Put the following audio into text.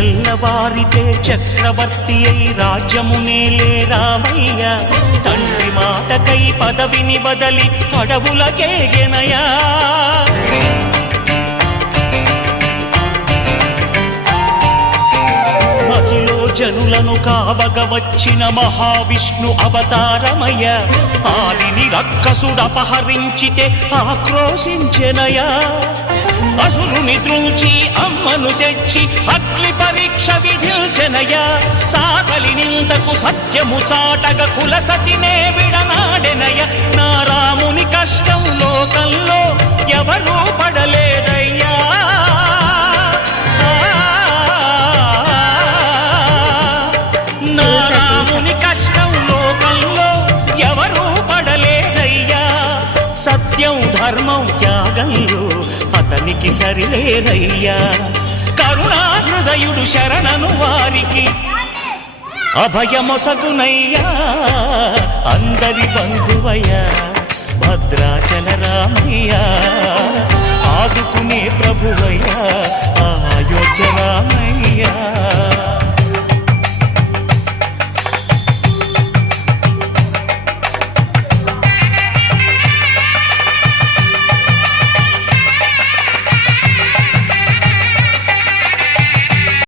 తెల్లవారితే చక్రవర్తి అయి రాజ్యమునేలే రామయ్య తండ్రి మాటకై పదవిని బదలి అడవులకేగెనయా మహిలో జనులను కావగ వచ్చిన మహావిష్ణు అవతారమయ్య ఆలిని రక్కసుడపహరించితే ఆక్రోశించెనయా అసురుని త్రుంచి అమ్మను తెచ్చి అగ్ని పరీక్ష విధించెనయా సాగలి నిందకు సత్యము చాటగ కులసతినే విడనాడెనయ నా రాముని కష్టం లోకంలో ఎవరూ పడలేదయ్యా నా రాముని కష్టం లోకంలో ఎవరూ పడలేదయ్యా సత్యం ధర్మం త్యాగంలో అతనికి సరిలేరయ్యా కరుణాహృదయుడు శరణను వారికి అభయమొసగునయ్యా అందరి బంధువయ్యా భద్రాచల రామయ్య ఆదుకునే ప్రభువయ్యా అయోధ్య రామయ్య